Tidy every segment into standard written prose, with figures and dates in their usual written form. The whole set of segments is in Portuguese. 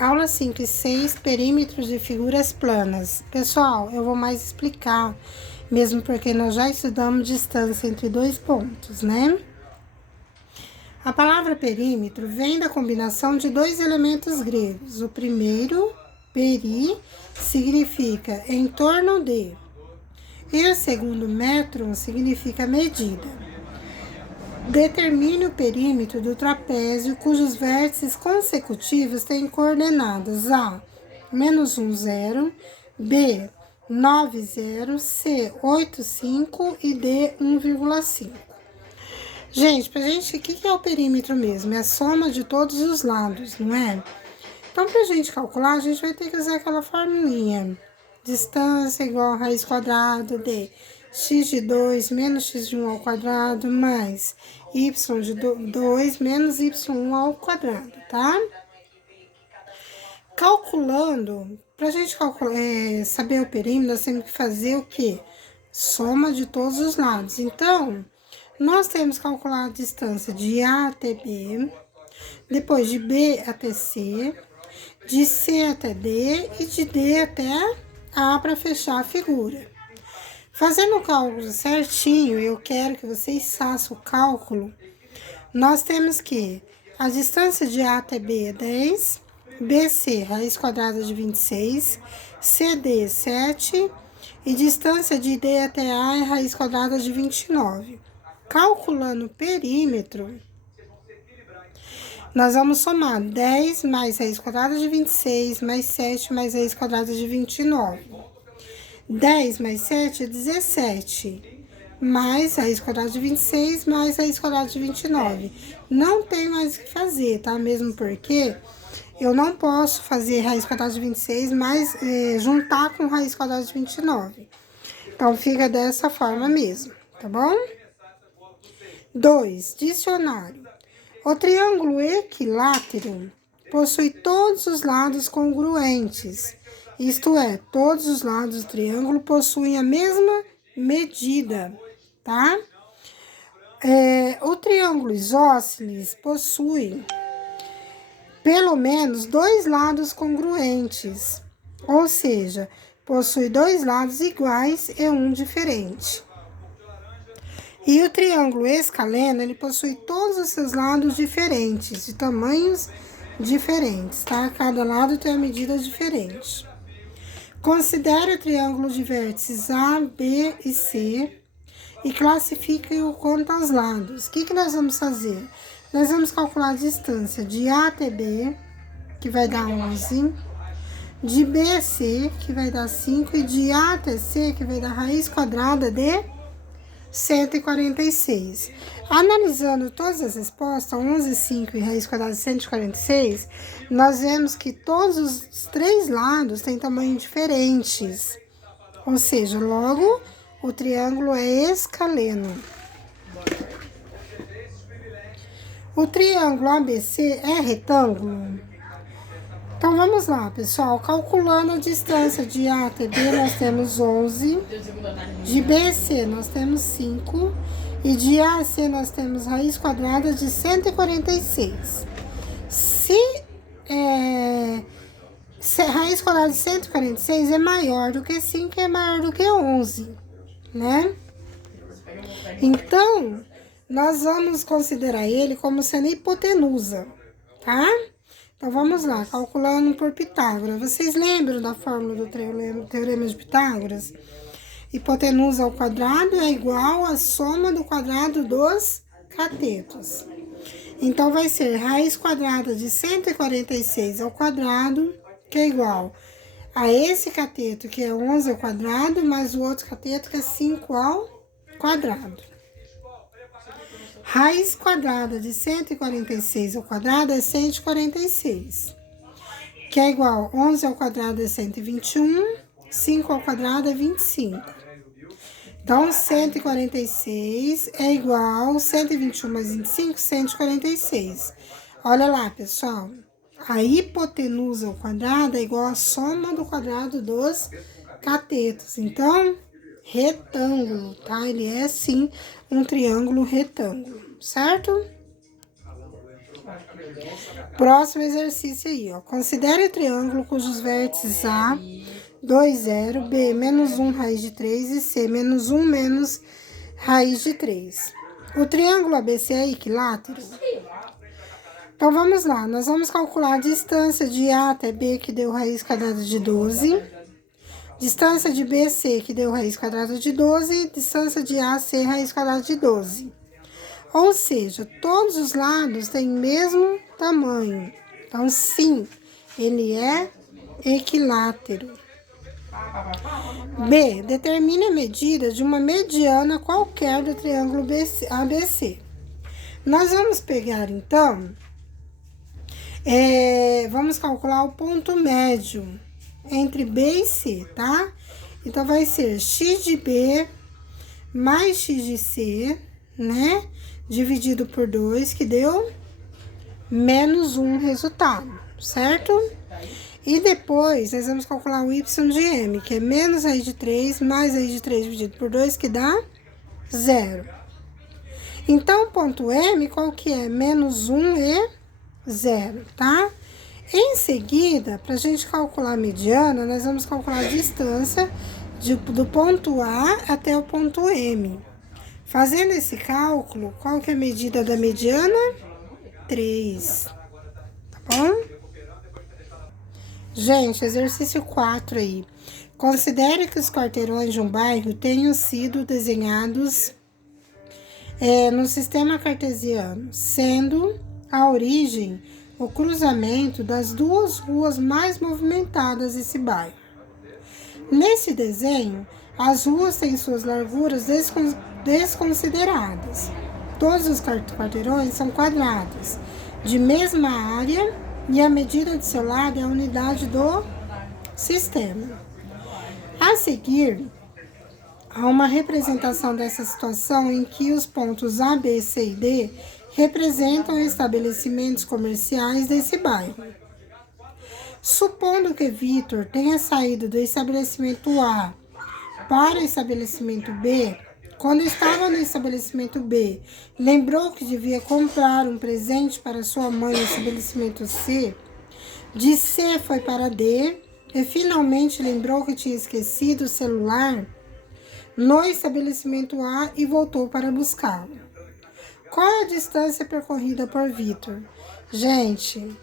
Aula 5 e 6, perímetros de figuras planas. Pessoal, eu vou mais explicar, mesmo porque nós já estudamos distância entre dois pontos, né? A palavra perímetro vem da combinação de dois elementos gregos. O primeiro, peri, significa em torno de, e o segundo, metron, significa medida. Determine o perímetro do trapézio cujos vértices consecutivos têm coordenadas A, -1, 0, B, 9, 0, C, 8, 5 e D, 1,5. Gente, o que é o perímetro mesmo? É a soma de todos os lados, não é? Então, pra gente calcular, a gente vai ter que usar aquela formulinha. Distância igual a raiz quadrada de x de 2 menos x de 1 ao quadrado mais y de 2 menos y1 ao quadrado, tá? Calculando, pra gente saber o perímetro, nós temos que fazer o quê? Soma de todos os lados. Então, nós temos que calcular a distância de A até B, depois de B até C, de C até D e de D até A para fechar a figura. Fazendo o cálculo certinho, eu quero que vocês façam o cálculo. Nós temos que a distância de A até B é 10, BC, raiz quadrada de 26, CD, 7, e distância de D até A é raiz quadrada de 29. Calculando o perímetro, nós vamos somar 10 mais raiz quadrada de 26, mais 7 mais raiz quadrada de 29. 10 mais 7 é 17, mais raiz quadrada de 26, mais raiz quadrada de 29. Não tem mais o que fazer, tá? Mesmo porque eu não posso fazer raiz quadrada de 26, mas juntar com raiz quadrada de 29. Então, fica dessa forma mesmo, tá bom? 2. Dicionário. O triângulo equilátero possui todos os lados congruentes. Isto é, todos os lados do triângulo possuem a mesma medida, tá? O triângulo isósceles possui pelo menos dois lados congruentes, ou seja, possui dois lados iguais e um diferente. E o triângulo escaleno, ele possui todos os seus lados diferentes, de tamanhos diferentes, tá? Cada lado tem uma medida diferente. Considere o triângulo de vértices A, B e C e classifique-o quanto aos lados. O que nós vamos fazer? Nós vamos calcular a distância de A até B, que vai dar 11, de B a C, que vai dar 5, e de A até C, que vai dar raiz quadrada de 146. Analisando todas as respostas, 11, 5 e raiz quadrada de 146, nós vemos que todos os três lados têm tamanhos diferentes. Ou seja, logo, o triângulo é escaleno. O triângulo ABC é retângulo? Então, vamos lá, pessoal. Calculando a distância de A até B, nós temos 11. De B a C, nós temos 5. E de A a C, nós temos raiz quadrada de 146. Se raiz quadrada de 146 é maior do que 5 e é maior do que 11, né? Então, nós vamos considerar ele como sendo hipotenusa, tá? Então, vamos lá, calculando por Pitágoras. Vocês lembram da fórmula do teorema de Pitágoras? Hipotenusa ao quadrado é igual à soma do quadrado dos catetos. Então, vai ser raiz quadrada de 146 ao quadrado, que é igual a esse cateto, que é 11 ao quadrado, mais o outro cateto, que é 5 ao quadrado. Raiz quadrada de 146 ao quadrado é 146, que é igual a 11 ao quadrado é 121, 5 ao quadrado é 25. Então, 146 é igual a 121 mais 25, 146. Olha lá, pessoal. A hipotenusa ao quadrado é igual à soma do quadrado dos catetos. Então, retângulo, tá? Ele é, sim, um triângulo retângulo, certo? Próximo exercício aí, ó. Considere o triângulo cujos vértices A, 2, 0, B, menos 1, raiz de 3 e C, menos 1, menos raiz de 3. O triângulo ABC é equilátero? Então, vamos lá. Nós vamos calcular a distância de A até B, que deu raiz quadrada de 12. Distância de BC, que deu raiz quadrada de 12. Distância de AC, raiz quadrada de 12. Ou seja, todos os lados têm o mesmo tamanho. Então, sim, ele é equilátero. B. Determine a medida de uma mediana qualquer do triângulo ABC. Nós vamos pegar, então, vamos calcular o ponto médio entre B e C, tá? Então, vai ser x de B mais x de C, né? Dividido por 2, que deu menos 1 resultado, certo? E depois, nós vamos calcular o y de m, que é menos raiz de 3, mais raiz de 3 dividido por 2, que dá 0. Então, o ponto m, qual que é? Menos 1 e 0, tá? Em seguida, para a gente calcular a mediana, nós vamos calcular a distância do ponto A até o ponto M. Fazendo esse cálculo, qual que é a medida da mediana? 3, tá bom? Gente, exercício 4 aí. Considere que os quarteirões de um bairro tenham sido desenhados no sistema cartesiano, sendo a origem o cruzamento das duas ruas mais movimentadas desse bairro. Nesse desenho, as ruas têm suas larguras desconsideradas. Todos os quarteirões são quadrados, de mesma área, e a medida de seu lado é a unidade do sistema. A seguir, há uma representação dessa situação em que os pontos A, B, C e D representam estabelecimentos comerciais desse bairro. Supondo que Vitor tenha saído do estabelecimento A para o estabelecimento B, quando estava no estabelecimento B, lembrou que devia comprar um presente para sua mãe no estabelecimento C, de C foi para D, e finalmente lembrou que tinha esquecido o celular no estabelecimento A e voltou para buscá-lo. Qual é a distância percorrida por Vitor? Gente,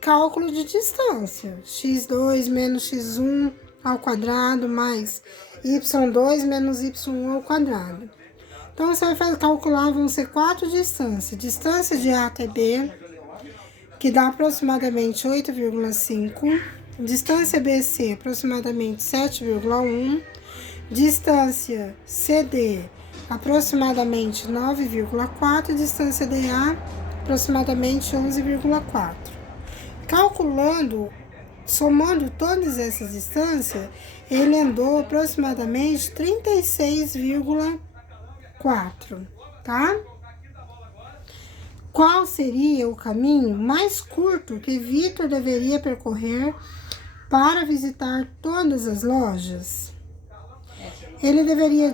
cálculo de distância. x2 menos x1 ao quadrado mais y2 menos y1 ao quadrado. Então, você vai calcular, vão ser 4 distâncias. Distância de A até B, que dá aproximadamente 8,5. Distância BC, aproximadamente 7,1. Distância CD, aproximadamente 9,4. Distância DA, aproximadamente 11,4. Calculando, somando todas essas distâncias, ele andou aproximadamente 36,4, tá? Qual seria o caminho mais curto que Vitor deveria percorrer para visitar todas as lojas? Ele deveria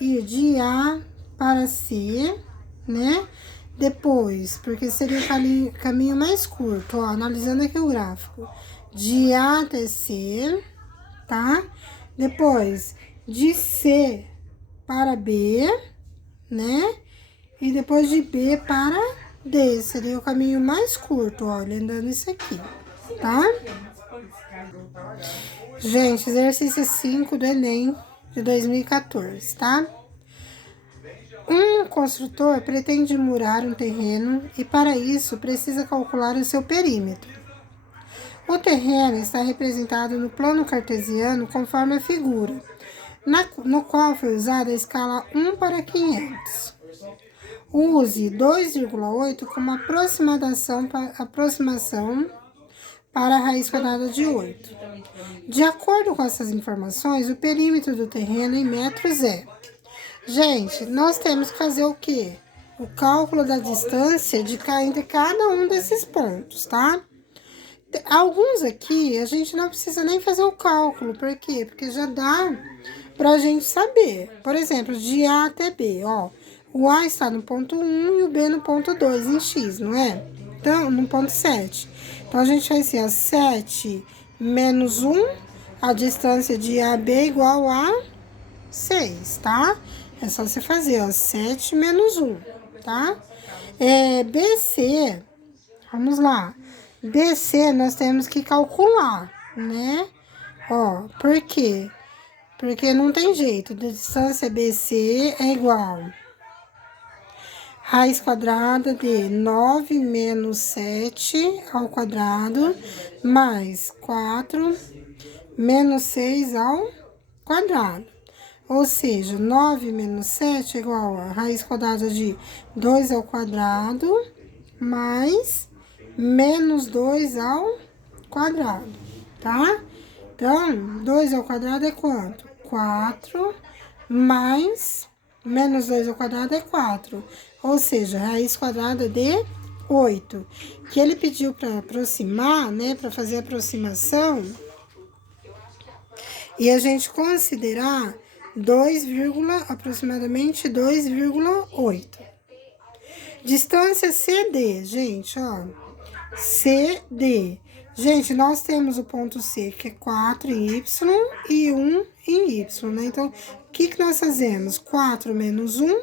ir de A para C, né? Depois, porque seria o caminho mais curto, ó, analisando aqui o gráfico. De A até C, tá? Depois, de C para B, né? E depois de B para D, seria o caminho mais curto, olha, andando isso aqui, tá? Gente, exercício 5 do Enem de 2014, tá? Um construtor pretende murar um terreno e, para isso, precisa calcular o seu perímetro. O terreno está representado no plano cartesiano conforme a figura, no qual foi usada a escala 1 para 500. Use 2,8 como aproximação para a raiz quadrada de 8. De acordo com essas informações, o perímetro do terreno em metros é... Gente, nós temos que fazer o quê? O cálculo da distância entre cada um desses pontos, tá? Alguns aqui, a gente não precisa nem fazer o cálculo. Por quê? Porque já dá pra gente saber. Por exemplo, de A até B, ó. O A está no ponto 1 e o B no ponto 2, em X, não é? Então, no ponto 7. Então, a gente vai ser 7 menos 1, a distância de AB é igual a 6, tá? É só você fazer, ó, 7 menos 1, tá? BC, vamos lá. BC nós temos que calcular, né? Ó, por quê? Porque não tem jeito, a distância BC é igual raiz quadrada de 9 menos 7 ao quadrado, mais 4 menos 6 ao quadrado. Ou seja, 9 menos 7 é igual a raiz quadrada de 2 ao quadrado, mais menos 2 ao quadrado, tá? Então, 2 ao quadrado é quanto? 4, mais menos 2 ao quadrado é 4. Ou seja, raiz quadrada de 8. Que ele pediu para aproximar, né? Para fazer a aproximação. E a gente considerar aproximadamente 2,8. Distância CD, gente, ó. CD. Gente, nós temos o ponto C, que é 4 em Y e 1 em Y, né? Então, o que nós fazemos? 4 menos 1,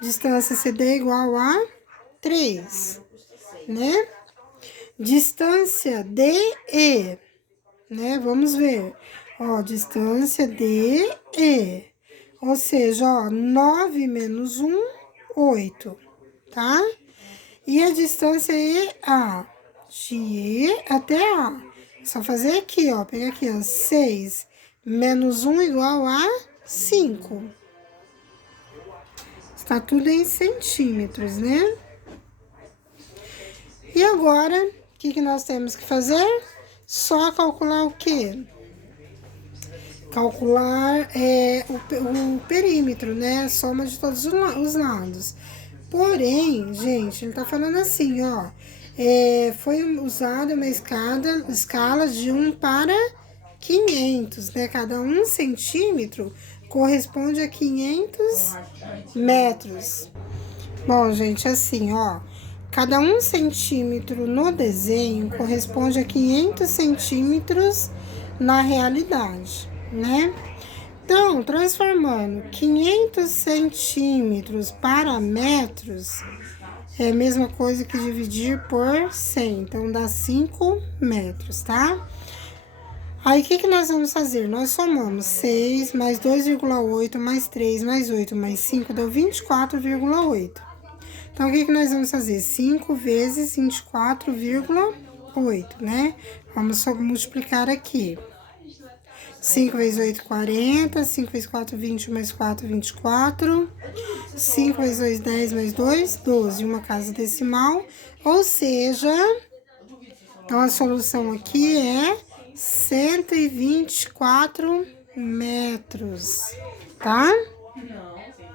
distância CD é igual a 3, né? Distância DE, né? Vamos ver. Ó, distância DE. Ou seja, ó, 9 menos 1, 8, tá? E a distância EA, de E até A. É só fazer aqui, ó, pegar aqui, ó, 6 menos 1 igual a 5. Está tudo em centímetros, né? E agora, o que nós temos que fazer? Só calcular o quê? Calcular o perímetro, né? A soma de todos os lados. Porém, gente, ele tá falando assim, ó. Foi usada uma escala de 1 para 500, né? Cada 1 centímetro corresponde a 500 metros. Bom, gente, assim, ó. Cada 1 centímetro no desenho corresponde a 500 centímetros na realidade, né? Então, transformando 500 centímetros para metros é a mesma coisa que dividir por 100. Então, dá 5 metros, tá? Aí, o que nós vamos fazer? Nós somamos 6 mais 2,8 mais 3 mais 8 mais 5 deu 24,8. Então, o que nós vamos fazer? 5 vezes 24,8, né? Vamos só multiplicar aqui. 5 vezes 8, 40. 5 vezes 4, 20. Mais 4, 24. 5 vezes 2, 10. Mais 2, 12. Uma casa decimal. Ou seja, então a solução aqui é 124 metros, tá?